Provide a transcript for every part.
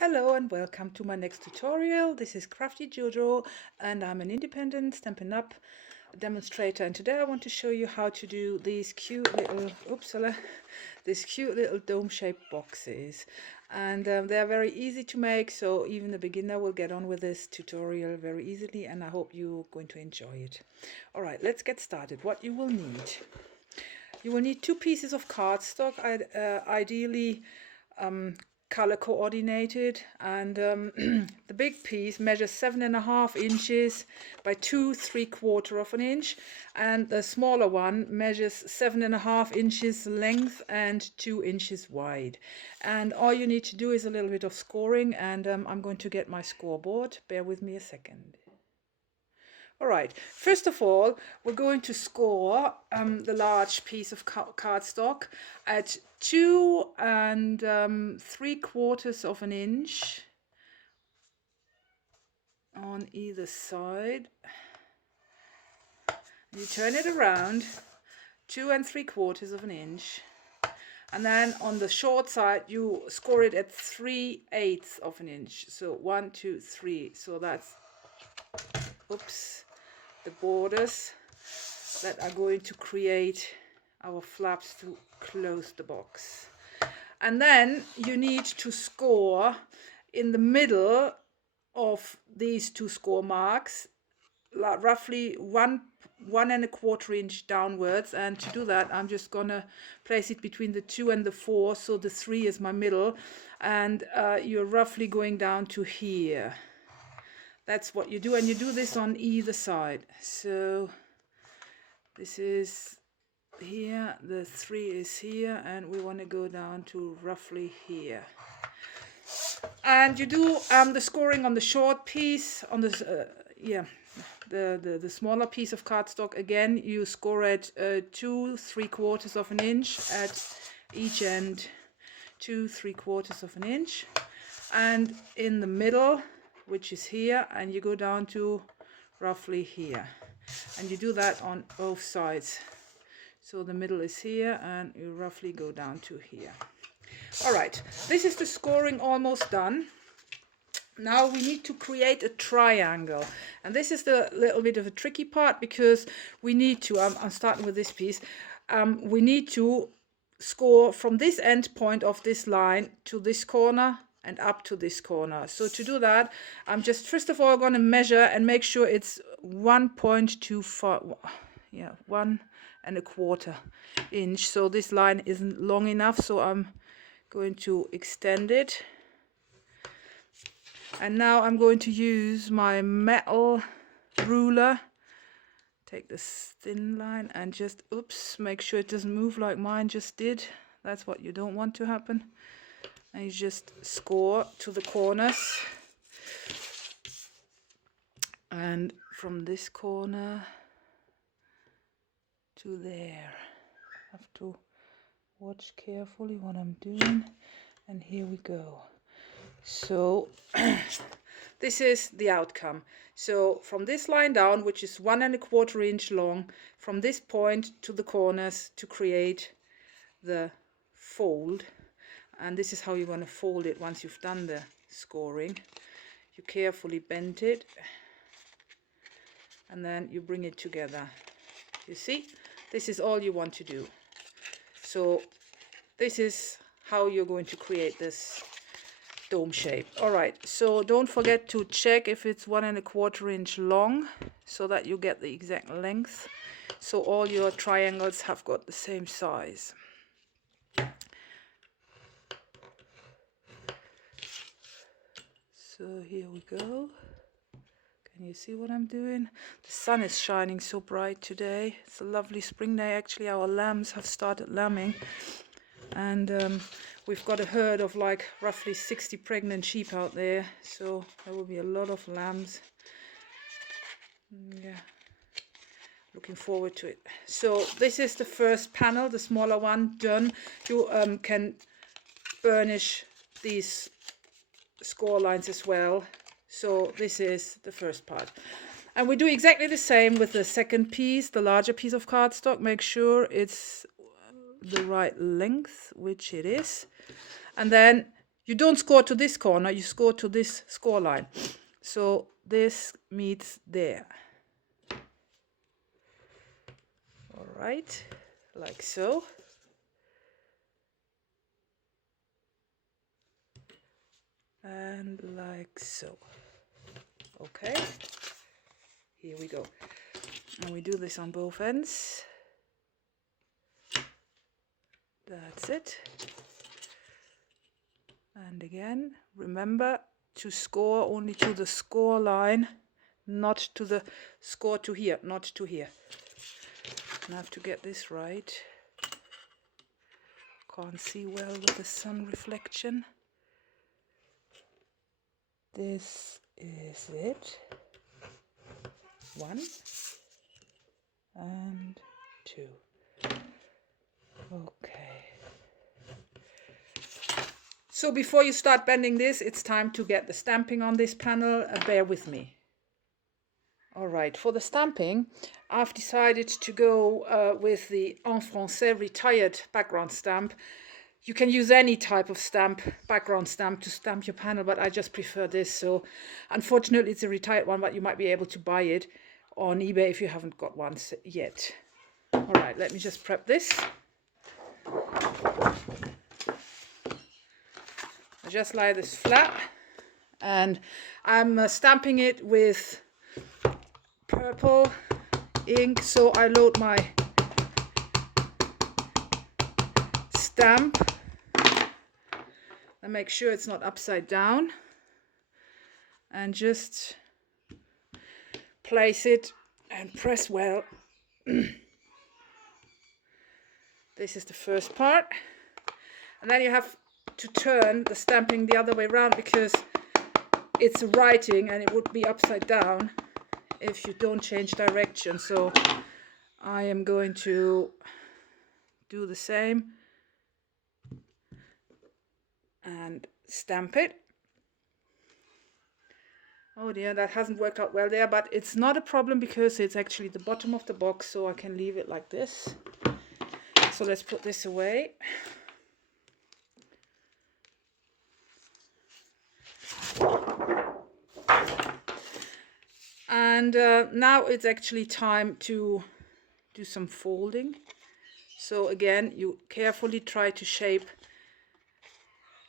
Hello and welcome to my next tutorial. This is Crafty JoJo and I'm an independent Stampin' Up demonstrator, and today I want to show you how to do these cute little dome-shaped boxes, and they're very easy to make, so even the beginner will get on with this tutorial very easily, and I hope you're going to enjoy it. Alright, let's get started. What you will need: you will need 2 pieces of cardstock, ideally color coordinated, and the big piece measures 7.5 inches by 2 3/4 of an inch, and the smaller one measures 7.5 inches length and 2 inches wide. And all you need to do is a little bit of scoring, and I'm going to get my scoreboard. Bear with me a second. Alright, first of all, we're going to score the large piece of cardstock at 2 3/4 of an inch on either side. You turn it around, 2 3/4 of an inch, and then on the short side you score it at 3/8 of an inch. So 1, 2, 3. So that's, oops, the borders that are going to create our flaps to close the box. And then you need to score in the middle of these 2 score marks, roughly 1 1/4 inch downwards. And to do that, I'm just gonna place it between the 2 and the 4, so the 3 is my middle, and you're roughly going down to here. That's what you do, and you do this on either side. So this is here, the 3 is here, and we want to go down to roughly here. And you do the scoring on the short piece, on this the smaller piece of cardstock. Again, you score at 2 3/4 of an inch at each end, 2 3/4 of an inch, and in the middle, which is here, and you go down to roughly here, and you do that on both sides. So the middle is here, and you roughly go down to here. All right, this is the scoring almost done. Now we need to create a triangle, and this is the little bit of a tricky part, because we need to, I'm starting with this piece, we need to score from this end point of this line to this corner and up to this corner. So to do that, I'm just first of all going to measure and make sure it's 1.25, yeah, 1.25 inch. So this line isn't long enough, so I'm going to extend it. And now I'm going to use my metal ruler, take this thin line and just, oops, make sure it doesn't move like mine just did. That's what you don't want to happen. And you just score to the corners, and from this corner to there. I have to watch carefully what I'm doing, and here we go. So this is the outcome. So from this line down, which is 1.25 inch long, from this point to the corners to create the fold. And this is how you want to fold it once you've done the scoring. You carefully bend it, and then you bring it together. You see, this is all you want to do. So this is how you're going to create this dome shape. All right, so don't forget to check if it's 1.25 inch long, so that you get the exact length, so all your triangles have got the same size. So here we go. Can you see what I'm doing? The sun is shining so bright today. It's a lovely spring day. Actually, our lambs have started lambing, and we've got a herd of like roughly 60 pregnant sheep out there, so there will be a lot of lambs. Yeah, looking forward to it. So this is the first panel, the smaller one, done. You can burnish these score lines as well. So this is the first part, and we do exactly the same with the second piece, the larger piece of cardstock. Make sure it's the right length, which it is, and then you don't score to this corner, you score to this score line. So this meets there. All right, like so. And like so. Okay, here we go. And we do this on both ends. That's it. And again, remember to score only to the score line, not to the score to here, not to here. I have to get this right. Can't see well with the sun reflection. This is it. 1 and 2. Okay. So before you start bending this, it's time to get the stamping on this panel. Bear with me. All right, for the stamping, I've decided to go with the En Français retired background stamp. You can use any type of stamp, background stamp, to stamp your panel, but I just prefer this. So unfortunately, it's a retired one, but you might be able to buy it on eBay if you haven't got one yet. All right, let me just prep this. I just lie this flat, and I'm stamping it with purple ink. So I load my stamp and make sure it's not upside down, and just place it and press well. This is the first part, and then you have to turn the stamping the other way around because it's writing and it would be upside down if you don't change direction. So I am going to do the same and stamp it. Oh dear, that hasn't worked out well there, but it's not a problem because it's actually the bottom of the box, so I can leave it like this. So let's put this away. And now it's actually time to do some folding. So again, you carefully try to shape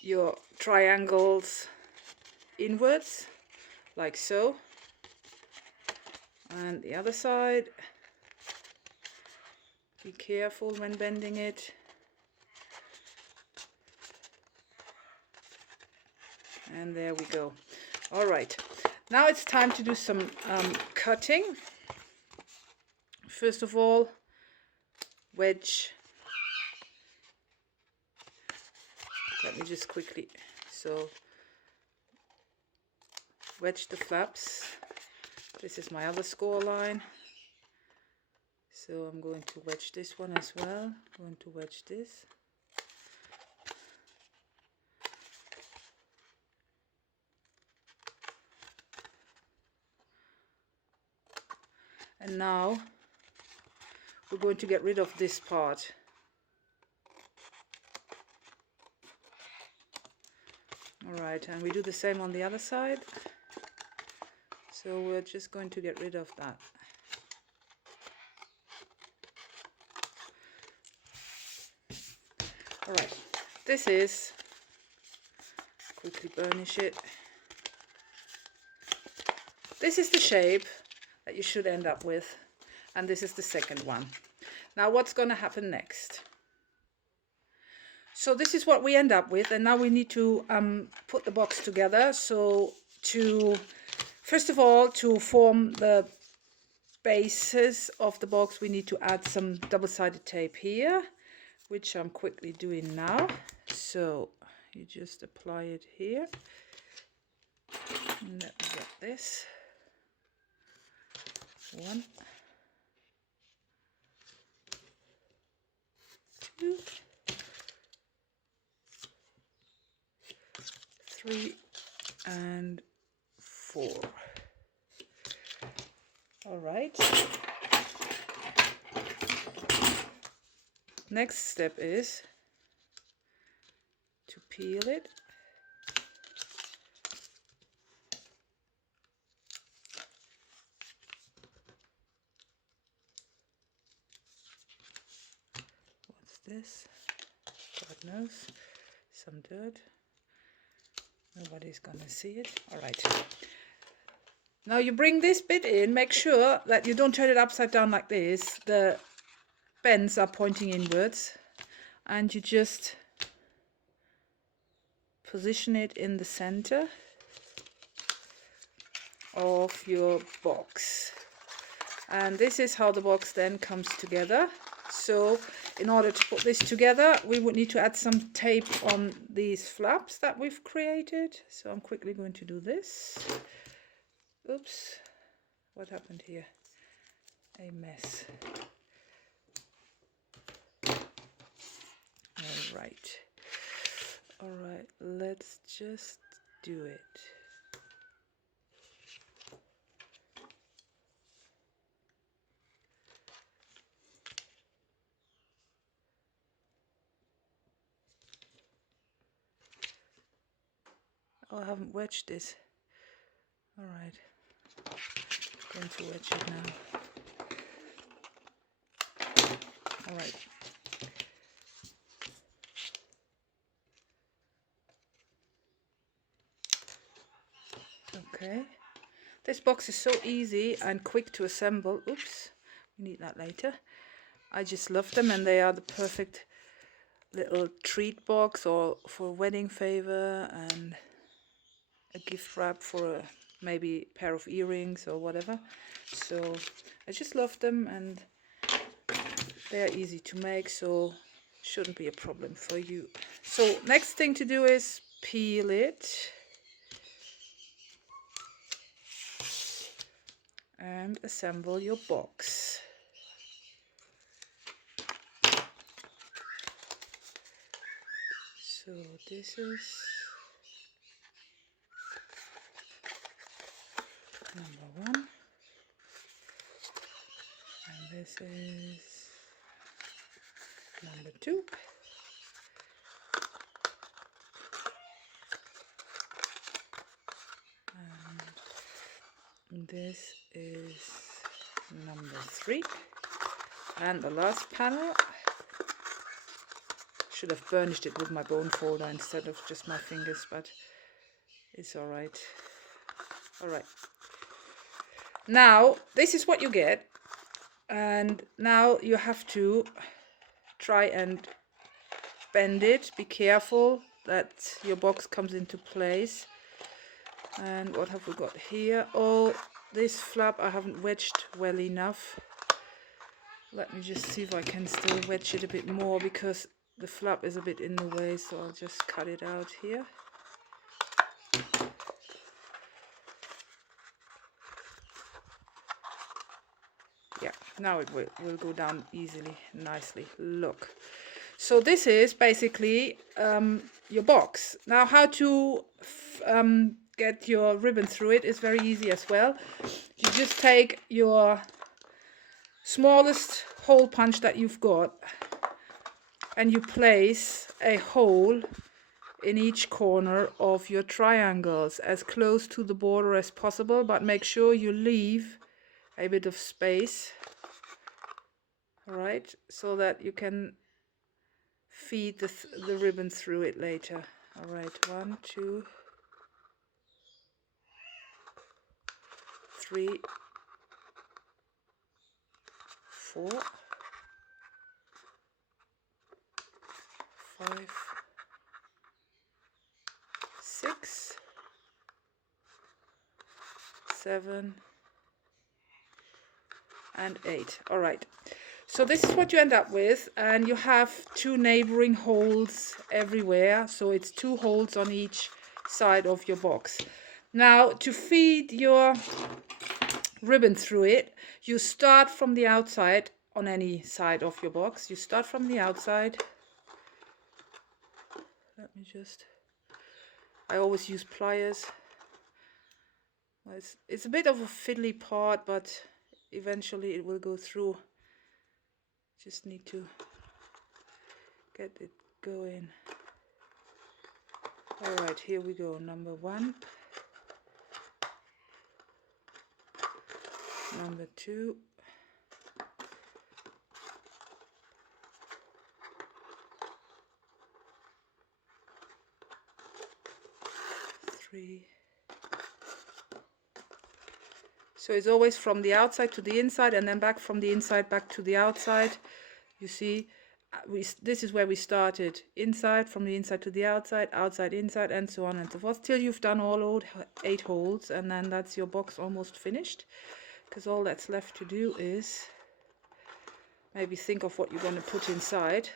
your triangles inwards, like so. And the other side. Be careful when bending it. And there we go. All right. Now it's time to do some cutting. First of all, wedge. Let me just quickly, so wedge the flaps. This is my other score line. So I'm going to wedge this one as well. I'm going to wedge this. And now we're going to get rid of this part. All right, and we do the same on the other side. So we're just going to get rid of that. All right, this is, quickly burnish it. This is the shape that you should end up with, and this is the second one. Now what's going to happen next? So this is what we end up with, and now we need to put the box together. So first of all, to form the bases of the box, we need to add some double-sided tape here, which I'm quickly doing now. So you just apply it here. And let me get this. 1, 2, 3, and 4. All right. Next step is to peel it this? God knows. Some dirt. Nobody's gonna see it. All right. Now you bring this bit in. Make sure that you don't turn it upside down like this. The bends are pointing inwards. And you just position it in the center of your box. And this is how the box then comes together. So in order to put this together, we would need to add some tape on these flaps that we've created. So I'm quickly going to do this. Oops, what happened here? A mess. All right, let's just do it. Oh, I haven't wedged this. All right, going to wedge it now. All right. Okay. This box is so easy and quick to assemble. Oops, we need that later. I just love them, and they are the perfect little treat box or for a wedding favor and a gift wrap for maybe a pair of earrings or whatever. So I just love them, and they're easy to make, so shouldn't be a problem for you. So next thing to do is peel it and assemble your box. So this is number 1, and this is number 2, and this is number 3, and the last panel. Should have burnished it with my bone folder instead of just my fingers, but it's all right. All right. Now this is what you get, and now you have to try and bend it. Be careful that your box comes into place. And what have we got here? Oh, this flap I haven't wedged well enough. Let me just see if I can still wedge it a bit more, because the flap is a bit in the way, so I'll just cut it out here. Yeah, now it will go down easily, nicely. Look. So this is basically your box. Now how to get your ribbon through it is very easy as well. You just take your smallest hole punch that you've got, and you place a hole in each corner of your triangles as close to the border as possible, but make sure you leave a bit of space, all right, so that you can feed the ribbon through it later. All right, 1, 2, 3, 4, 5, 6, 7, and 8. All right, so this is what you end up with, and you have 2 neighboring holes everywhere, so it's 2 holes on each side of your box. Now to feed your ribbon through it, you start from the outside. On any side of your box, you start from the outside. Let me just, I always use pliers. It's a bit of a fiddly part, but eventually it will go through. Just need to get it going. All right, here we go. Number 1, number 2, 3. So it's always from the outside to the inside, and then back from the inside back to the outside. You see, this is where we started. Inside, from the inside to the outside, outside, inside, and so on and so forth, till you've done all 8 holes, and then that's your box almost finished. Because all that's left to do is maybe think of what you're going to put inside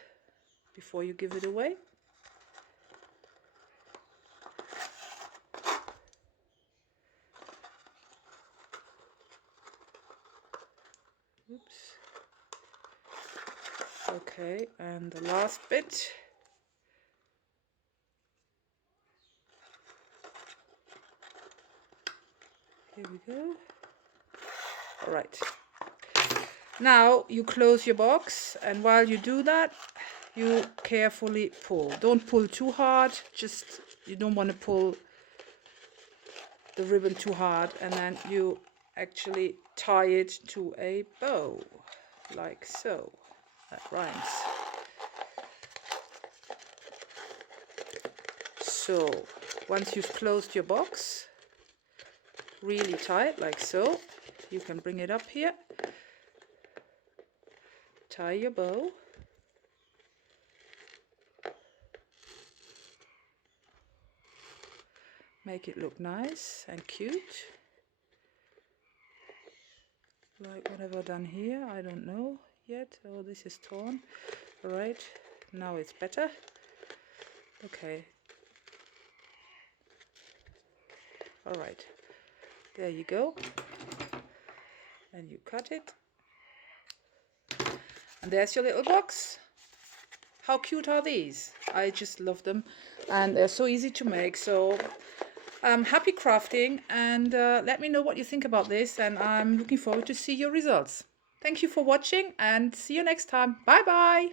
before you give it away. Oops. Okay, and the last bit. Here we go. All right. Now you close your box, and while you do that, you carefully pull. Don't pull too hard, just you don't want to pull the ribbon too hard, and then you actually tie it to a bow, like so. That rhymes. So once you've closed your box really tight, like so, you can bring it up here, tie your bow, make it look nice and cute, like what have I done here? I don't know yet. Oh, this is torn. All right, now it's better. Okay. All right, there you go. And you cut it. And there's your little box. How cute are these? I just love them, and they're so easy to make. So happy crafting, and let me know what you think about this, and I'm looking forward to see your results. Thank you for watching, and see you next time. Bye bye.